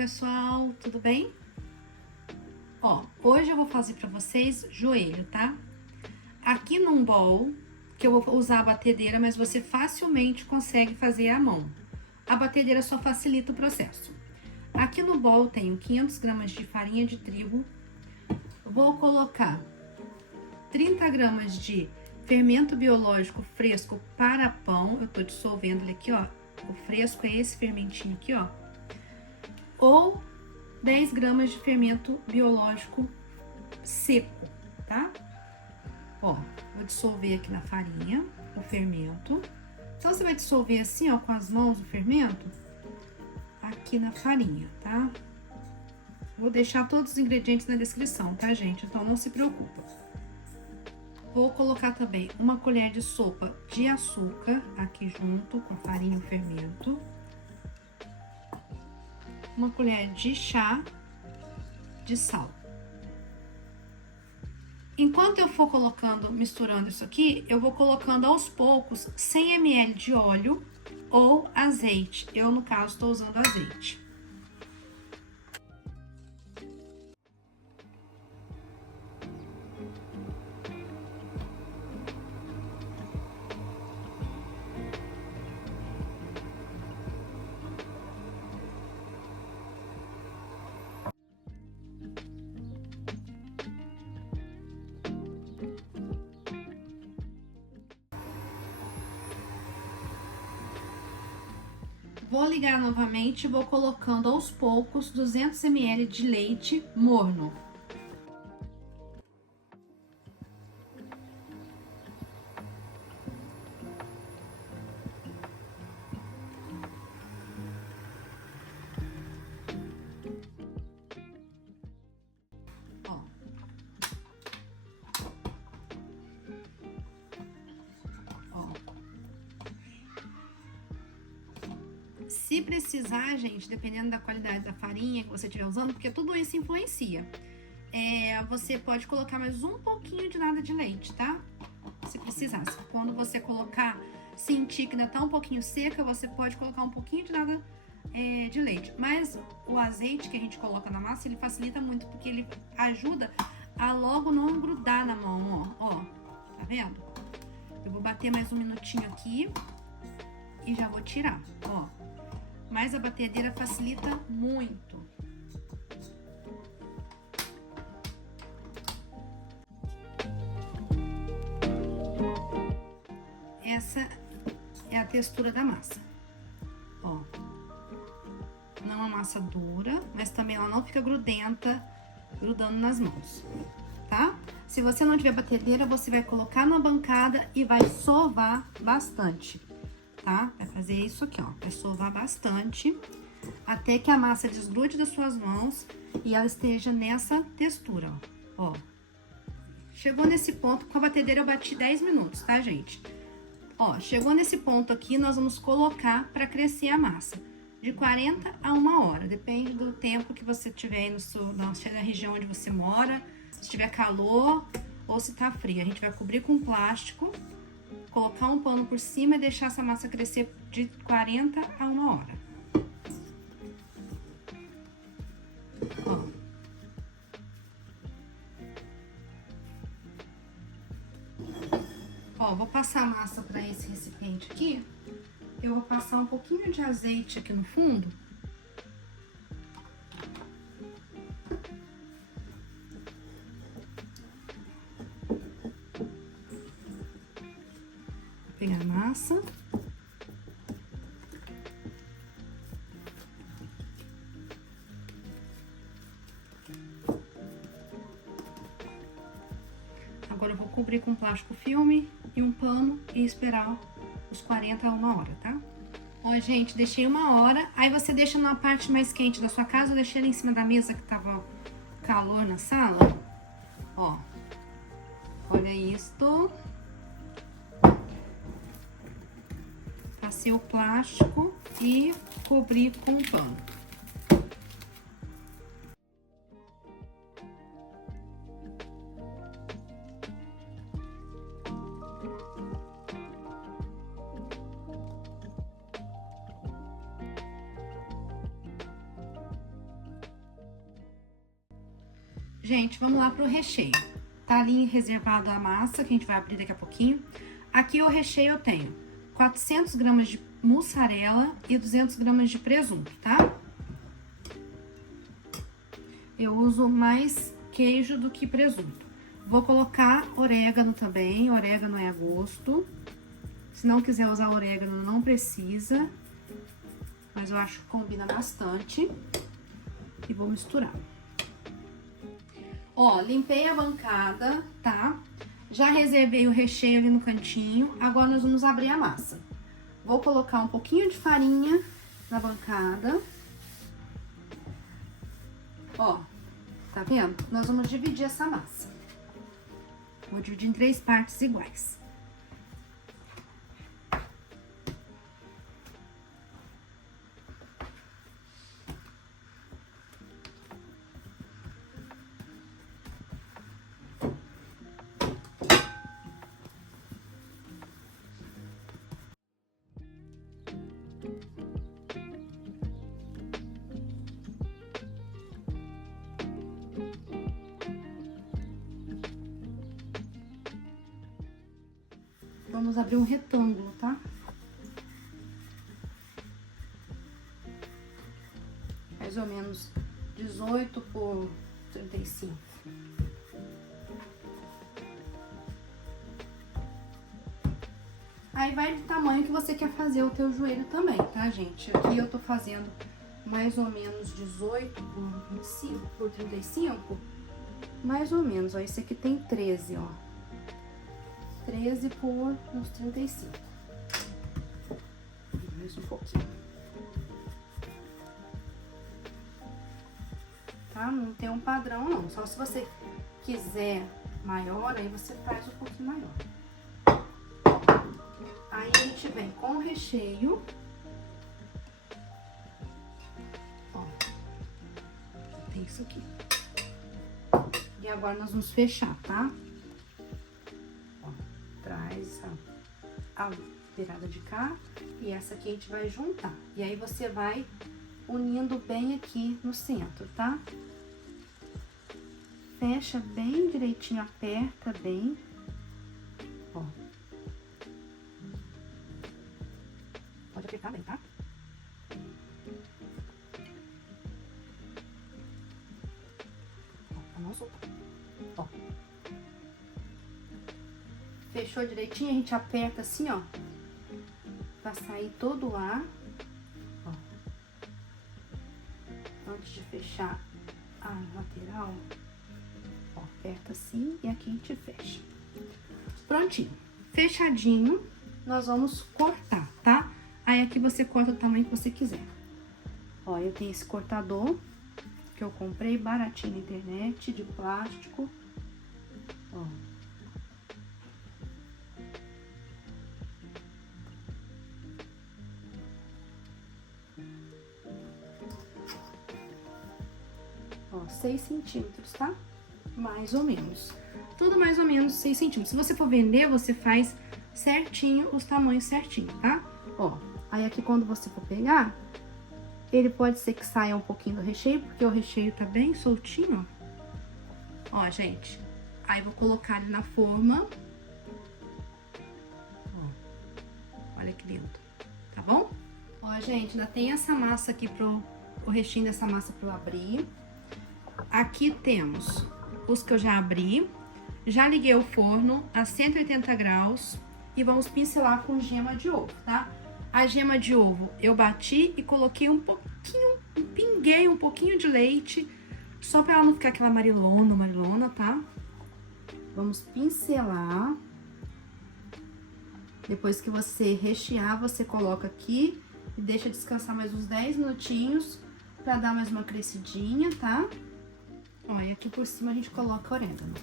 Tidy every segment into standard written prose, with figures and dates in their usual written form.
pessoal, tudo bem? Ó, hoje eu vou fazer pra vocês joelho, tá? Aqui num bowl, que eu vou usar a batedeira, mas você facilmente consegue fazer à mão. A batedeira só facilita o processo. Aqui no bowl tenho 500 gramas de farinha de trigo. Vou colocar 30 gramas de fermento biológico fresco para pão. Eu tô dissolvendo ele aqui, ó. O fresco é esse fermentinho aqui, ó. Ou 10 gramas de fermento biológico seco, tá? Ó, vou dissolver aqui na farinha o fermento. Então, você vai dissolver assim, ó, com as mãos o fermento aqui na farinha, tá? Vou deixar todos os ingredientes na descrição, tá, gente? Então, não se preocupa. Vou colocar também uma colher de sopa de açúcar aqui junto com a farinha e o fermento. Uma colher de chá de sal. Enquanto eu for misturando isso aqui, eu vou colocando aos poucos 100 ml de óleo ou azeite. Eu, no caso, estou usando azeite. Vou ligar novamente e vou colocando aos poucos 200 ml de leite morno. Se precisar, gente, dependendo da qualidade da farinha que você estiver usando, porque tudo isso influencia, você pode colocar mais um pouquinho de nada de leite, tá? Se precisar. Quando você sentir que ainda tá um pouquinho seca, você pode colocar um pouquinho de nada de leite. Mas o azeite que a gente coloca na massa, ele facilita muito, porque ele ajuda a logo não grudar na mão, ó. Tá vendo? Eu vou bater mais um minutinho aqui e já vou tirar, ó. Mas a batedeira facilita muito. Essa é a textura da massa. Ó. Não é uma massa dura, mas também ela não fica grudenta, grudando nas mãos, tá? Se você não tiver batedeira, você vai colocar na bancada e vai sovar bastante. Tá? Vai fazer isso aqui, ó. Vai sovar bastante até que a massa desgrude das suas mãos e ela esteja nessa textura, ó. Chegou nesse ponto, com a batedeira eu bati 10 minutos, tá, gente? Ó, chegou nesse ponto aqui, nós vamos colocar para crescer a massa. De 40 a 1 hora, depende do tempo que você tiver aí na região onde você mora, se tiver calor ou se tá frio. A gente vai cobrir com plástico, colocar um pano por cima e deixar essa massa crescer de 40 a 1 hora. Ó, vou passar a massa para esse recipiente aqui. Eu vou passar um pouquinho de azeite aqui no fundo. Pegar a massa. Agora eu vou cobrir com plástico filme e um pano e esperar os 40 a 1 hora, tá? Ó, gente, deixei 1 hora. Aí você deixa na parte mais quente da sua casa. Eu deixei ela em cima da mesa que tava calor na sala. Ó, olha isto. Passei o plástico e cobri com o pano. Gente, vamos lá pro recheio. Tá ali reservado a massa, que a gente vai abrir daqui a pouquinho. Aqui o recheio eu tenho 400 gramas de mussarela e 200 gramas de presunto, tá? Eu uso mais queijo do que presunto. Vou colocar orégano também, orégano é a gosto. Se não quiser usar orégano, não precisa. Mas eu acho que combina bastante. E vou misturar. Ó, limpei a bancada, tá? Já reservei o recheio ali no cantinho. Agora nós vamos abrir a massa. Vou colocar um pouquinho de farinha na bancada. Ó, tá vendo? Nós vamos dividir essa massa. Vou dividir em 3 partes iguais. Vamos abrir um retângulo, tá? Mais ou menos 18 por 35. Aí vai do tamanho que você quer fazer o teu joelho também, tá, gente? Aqui eu tô fazendo mais ou menos 18 por 25, por 35. Mais ou menos, ó. Esse aqui tem 13, ó. 13 por uns 35. Mais um pouquinho. Tá? Não tem um padrão, não. Só se você quiser maior, aí você faz um pouquinho maior. Aí a gente vem com o recheio. Ó. Tem isso aqui. E agora nós vamos fechar, tá? Traz a virada de cá e essa aqui a gente vai juntar. E aí você vai unindo bem aqui no centro, tá? Fecha bem direitinho, aperta bem. Ó. Pode apertar bem, tá? Ó, pra não soltar. Ó. Fechou direitinho, a gente aperta assim, ó, pra sair todo o ar, ó. Antes de fechar a lateral, ó, aperta assim e aqui a gente fecha. Prontinho. Fechadinho, nós vamos cortar, tá? Aí aqui você corta do tamanho que você quiser. Ó, eu tenho esse cortador que eu comprei baratinho na internet, de plástico, ó. Ó, 6 centímetros, tá? Mais ou menos. Tudo mais ou menos 6 centímetros. Se você for vender, você faz certinho, os tamanhos certinho, tá? Ó, aí aqui quando você for pegar, ele pode ser que saia um pouquinho do recheio, porque o recheio tá bem soltinho, ó. Ó, gente. Aí vou colocar ele na forma. Ó, olha que lindo, tá bom? Ó, gente, ainda tem essa massa aqui o restinho dessa massa pra eu abrir. Aqui temos os que eu já abri, já liguei o forno a 180 graus e vamos pincelar com gema de ovo, tá? A gema de ovo eu bati e coloquei um pouquinho, pinguei um pouquinho de leite, só pra ela não ficar aquela amarelona, tá? Vamos pincelar. Depois que você rechear, você coloca aqui e deixa descansar mais uns 10 minutinhos pra dar mais uma crescidinha, tá? Ó, e aqui por cima a gente coloca orégano.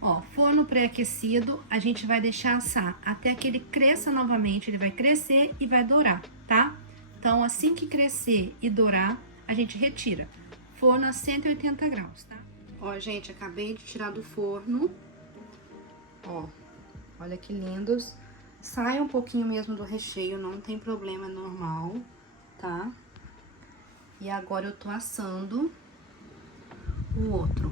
Ó, forno pré-aquecido, a gente vai deixar assar até que ele cresça novamente, ele vai crescer e vai dourar, tá? Então, assim que crescer e dourar, a gente retira. Forno a 180 graus, tá? Ó, gente, acabei de tirar do forno. Ó, Olha que lindos. Sai um pouquinho mesmo do recheio, não tem problema, é normal, tá? E agora eu tô assando o outro.